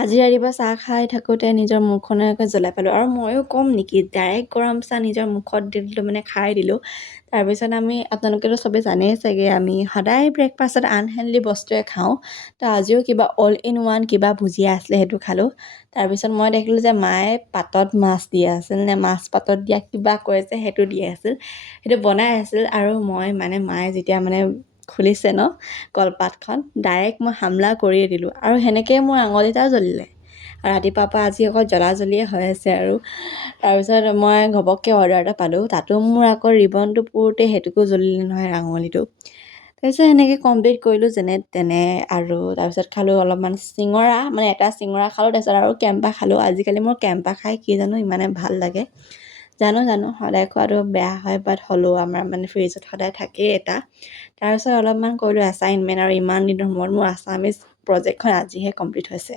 আজি ৰাতিপুৱা চাহ খাই থাকোঁতে নিজৰ মুখখনকে জ্বলাই পালোঁ আৰু ময়ো ক'ম নেকি ডাইৰেক্ট গৰম চাহ নিজৰ মুখত দি দিলোঁ মানে খাই দিলোঁ। তাৰপিছত আপোনালোকেতো চবেই জানেই চাগে আমি সদায় ব্ৰেকফাষ্টত আনহেল্ডি বস্তুৱে খাওঁ। তো আজিও কিবা অল ইন ওৱান কিবা ভুজিয়া আছিলে সেইটো খালোঁ। তাৰপিছত মই দেখিলোঁ যে মায়ে পাতত মাছ দিয়া আছিল নে মাছ পাতত দিয়া কিবা কৈছে সেইটো দি আছিল, সেইটো বনাই আছিল আৰু মই মানে মায়ে যেতিয়া খুলিছে ন কলপাতখন ডাইৰেক্ট মই হামলা কৰিয়ে দিলোঁ আৰু সেনেকৈ মোৰ আঙুলিটাও জ্বলিলে। আৰু ৰাতিপুৱাৰ পৰা আজি অকল জ্বলিয়ে হৈ আছে আৰু তাৰপিছত মই ঘপককৈ অৰ্ডাৰ এটা পালোঁ, তাতো মোৰ আকৌ ৰিবনটো পুৰোঁতে সেইটোকো জ্বলিলে নহয় আঙুলিটো। তাৰপিছত সেনেকৈ কমপ্লিট কৰিলোঁ যেনে তেনে আৰু তাৰপিছত খালোঁ অলপমান চিঙৰা, এটা চিঙৰা খালোঁ তাৰপিছত আৰু কেম্পা খালোঁ। আজিকালি মোৰ কেম্পা খাই কি জানো ইমানে ভাল লাগে। জানো সদায় খোৱাটো বেয়া হয়, বাট হ'লেও আমাৰ ফ্ৰিজত সদায় থাকেই এটা। তাৰপিছত অলপমান কৰিলোঁ এছাইনমেণ্ট আৰু ইমান দিনৰ মূৰত মোৰ আছামিজ প্ৰজেক্টখন আজিহে কমপ্লিট হৈছে।